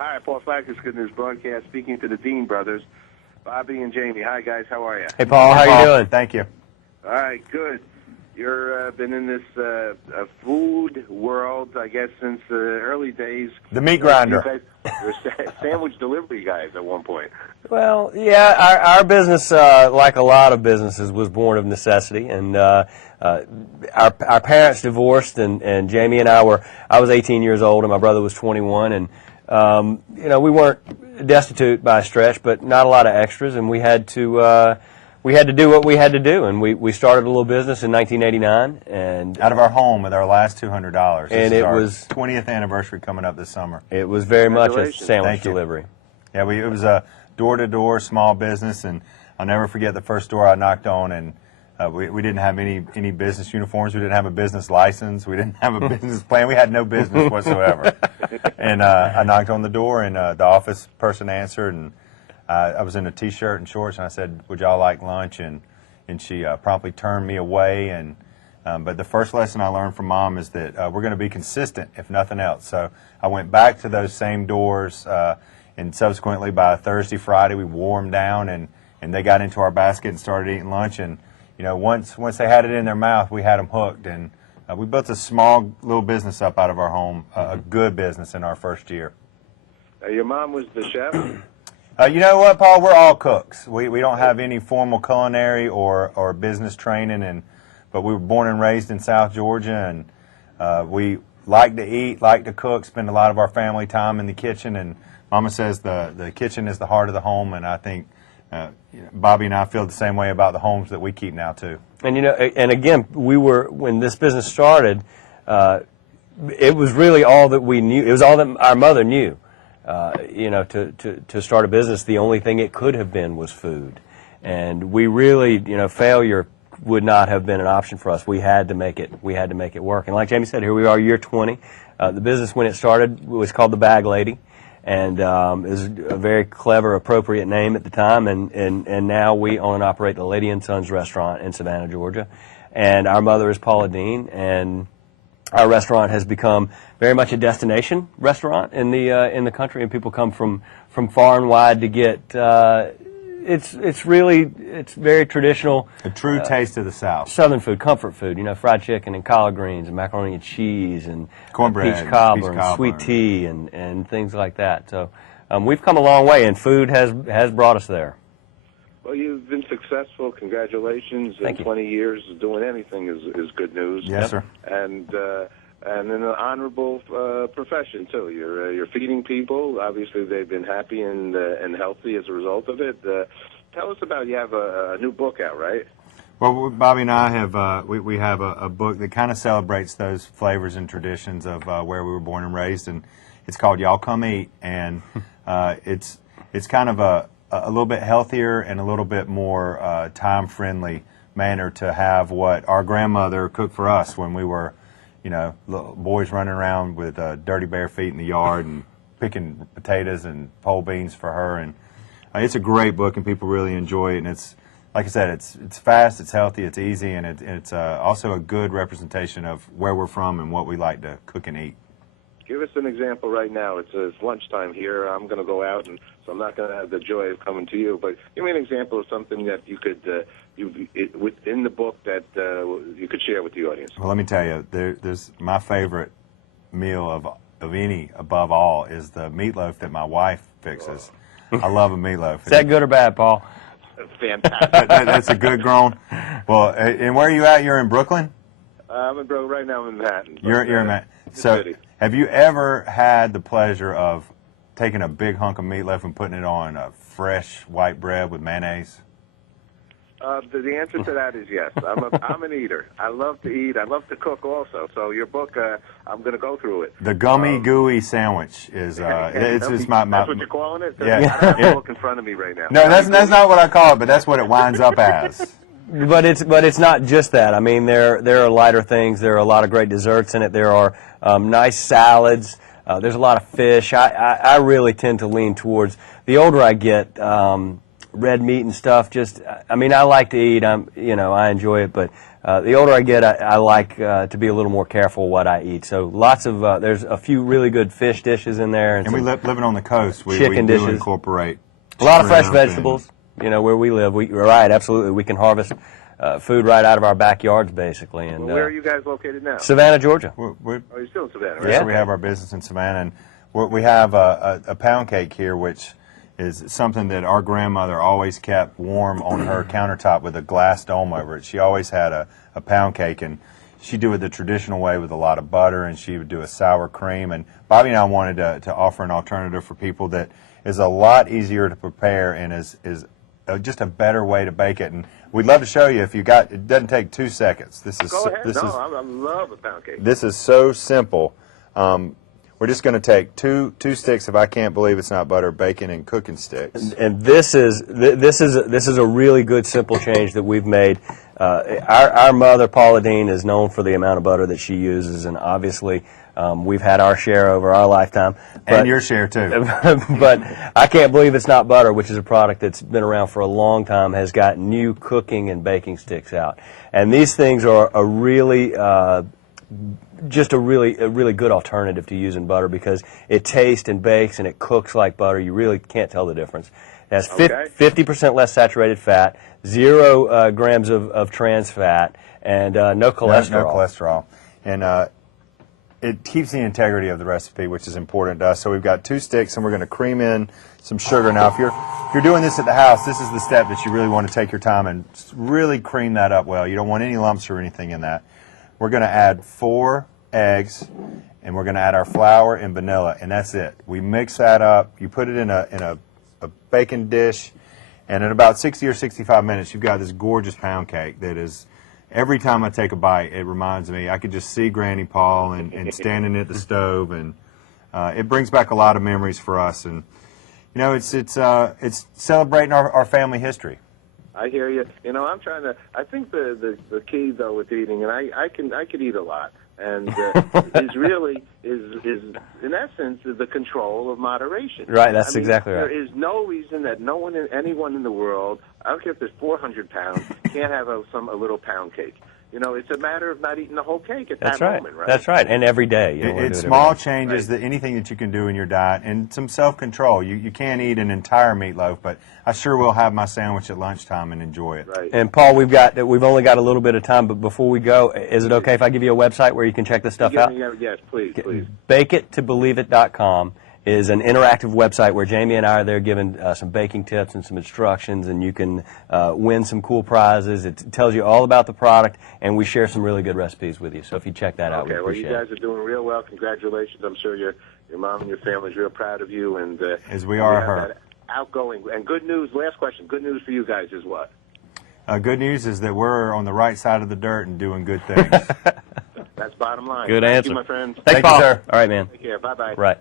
Hi, Paul Slackers, Good News Broadcast, speaking to the Deen Brothers, Bobby and Jamie. Hi, guys. How are you? Hey, Paul. How you doing? Thank you. All right, good. You're been in this food world, I guess, since the early days. The meat grinder. You're sandwich delivery guys at one point. Well, yeah, our business, like a lot of businesses, was born of necessity, and our parents divorced, and Jamie and I was 18 years old, and my brother was 21, and we weren't destitute by a stretch, but not a lot of extras, and we had to do what we had to do, and we started a little business in 1989, and out of our home with our last $200. And it was 20th anniversary coming up this summer. It was very much a sandwich delivery. Yeah, it was a door-to-door small business, and I'll never forget the first door I knocked on, and we didn't have any business uniforms. We didn't have a business license. We didn't have a business plan. We had no business whatsoever. And I knocked on the door, and the office person answered, and I was in a T-shirt and shorts, and I said, "Would y'all like lunch?" And she promptly turned me away. And but the first lesson I learned from Mom is that we're going to be consistent, if nothing else. So I went back to those same doors, and subsequently by Thursday, Friday, we wore them down, and they got into our basket and started eating lunch. And once they had it in their mouth, we had them hooked. And we built a small little business up out of our home, a good business in our first year. Your mom was the chef? You know what, Paul? We're all cooks. We don't have any formal culinary or business training, but we were born and raised in South Georgia, and we like to eat, like to cook, spend a lot of our family time in the kitchen. And Mama says the kitchen is the heart of the home, and I think Bobby and I feel the same way about the homes that we keep now too. And and again, when this business started, it was really all that we knew. It was all that our mother knew. To start a business, the only thing it could have been was food. And we really, failure would not have been an option for us. We had to make it work. And like Jamie said, here we are, year 20. The business, when it started, was called the Bag Lady. And it was a very clever, appropriate name at the time. And now we own and operate the Lady and Sons restaurant in Savannah, Georgia. And our mother is Paula Deen, and our restaurant has become very much a destination restaurant in the country, and people come from far and wide to get. It's very traditional. A true taste of the South. Southern food, comfort food. Fried chicken and collard greens and macaroni and cheese and cornbread, peach cobbler and sweet tea and things like that. So we've come a long way, and food has brought us there. Well, you've been successful. Congratulations. Thank you. 20 years doing anything is good news. Yes, sir. And in an honorable profession too. You're feeding people. Obviously, they've been happy and healthy as a result of it. Tell us about, you have a new book out, right? Well, Bobby and I have we have a book that kind of celebrates those flavors and traditions of where we were born and raised, and it's called Y'all Come Eat, and it's kind of a little bit healthier and a little bit more time-friendly manner to have what our grandmother cooked for us when we were, little boys running around with dirty bare feet in the yard and picking potatoes and pole beans for her. And it's a great book, and people really enjoy it. And it's, like I said, it's fast, it's healthy, it's easy, and it's also a good representation of where we're from and what we like to cook and eat. Give us an example right now. It's lunchtime here. I'm going to go out, and so I'm not going to have the joy of coming to you. But give me an example of something that you could, within the book, that you could share with the audience. Well, let me tell you, there's my favorite meal of any above all is the meatloaf that my wife fixes. I love a meatloaf. Is that good or bad, Paul? Fantastic. That's a good grown. Well, and where are you at? You're in Brooklyn? I'm in Brooklyn right now. I'm in Manhattan. You're in Manhattan. So, have you ever had the pleasure of taking a big hunk of meatloaf and putting it on a fresh white bread with mayonnaise? The answer to that is yes. I'm an eater. I love to eat. I love to cook also. So your book, I'm going to go through it. The gummy gooey sandwich is it's my that's what you're calling it? Yeah. I don't have the book in front of me right now. No, that's not what I call it, but that's what it winds up as. But it's not just that. I mean, there are lighter things. There are a lot of great desserts in it. There are nice salads. There's a lot of fish. I really tend to lean towards, the older I get, red meat and stuff. I mean, I like to eat. I enjoy it, but the older I get, I like to be a little more careful what I eat. So lots of there's a few really good fish dishes in there, and we living on the coast. We chicken do dishes. incorporate A lot of fresh shrimp vegetables. You know, where we live, right, absolutely, we can harvest food right out of our backyards, basically. And Well, where are you guys located now? Savannah, Georgia. Oh, you're still in Savannah, right? Yeah, so we have our business in Savannah, and we have a pound cake here, which is something that our grandmother always kept warm on her countertop with a glass dome over it. She always had a pound cake, and she'd do it the traditional way with a lot of butter, and she would do a sour cream. And Bobby and I wanted to offer an alternative for people that is a lot easier to prepare and is just a better way to bake it. And we'd love to show you if you got. It doesn't take 2 seconds. This is Go ahead. this I is love a pound cake. this is so simple. We're just going to take two sticks of I can't believe it's not butter, bacon, and cooking sticks. And this is a really good simple change that we've made. Our mother, Paula Deen, is known for the amount of butter that she uses, and obviously we've had our share over our lifetime. And your share, too. But I can't believe it's not butter, which is a product that's been around for a long time, has got new cooking and baking sticks out. And these things are a really just a really good alternative to using butter because it tastes and bakes and it cooks like butter. You really can't tell the difference. It has 50% less saturated fat, 0 grams of trans fat, and no cholesterol. No cholesterol. And it keeps the integrity of the recipe, which is important to us. So we've got 2 sticks, and we're going to cream in some sugar. Now, if you're doing this at the house, this is the step that you really want to take your time and really cream that up well. You don't want any lumps or anything in that. We're going to add 4 eggs, and we're going to add our flour and vanilla, and that's it. We mix that up. You put it in a baking dish, and in about 60 or 65 minutes, you've got this gorgeous pound cake that is, every time I take a bite, it reminds me. I could just see Granny Paul and standing at the stove, and it brings back a lot of memories for us. And you know, it's celebrating our family history. I hear you. You know, I think the key though with eating, and I could eat a lot, and is really in essence the control of moderation. Right. That's exactly right. There is no reason that anyone in the world, I don't care if there's 400 pounds, can't have a little pound cake. You know, it's a matter of not eating the whole cake at that moment, right? That's right, and every day. It's small changes, anything that you can do in your diet, and some self-control. You can't eat an entire meatloaf, but I sure will have my sandwich at lunchtime and enjoy it. Right. And Paul, we've only got a little bit of time, but before we go, is it okay if I give you a website where you can check this stuff out? Yes, please. BakeItToBelieveIt.com is an interactive website where Jamie and I are there giving some baking tips and some instructions, and you can win some cool prizes. It tells you all about the product, and we share some really good recipes with you. So if you check that out, we appreciate it. Okay, well, you guys are doing real well. Congratulations. I'm sure your mom and your family is real proud of you. And as we are her. Outgoing. And good news, last question, good news for you guys is what? Good news is that we're on the right side of the dirt and doing good things. That's bottom line. Good answer. Thank you, my friends. Thanks, Paul. you, sir. All right, man. Take care. Bye-bye. Right.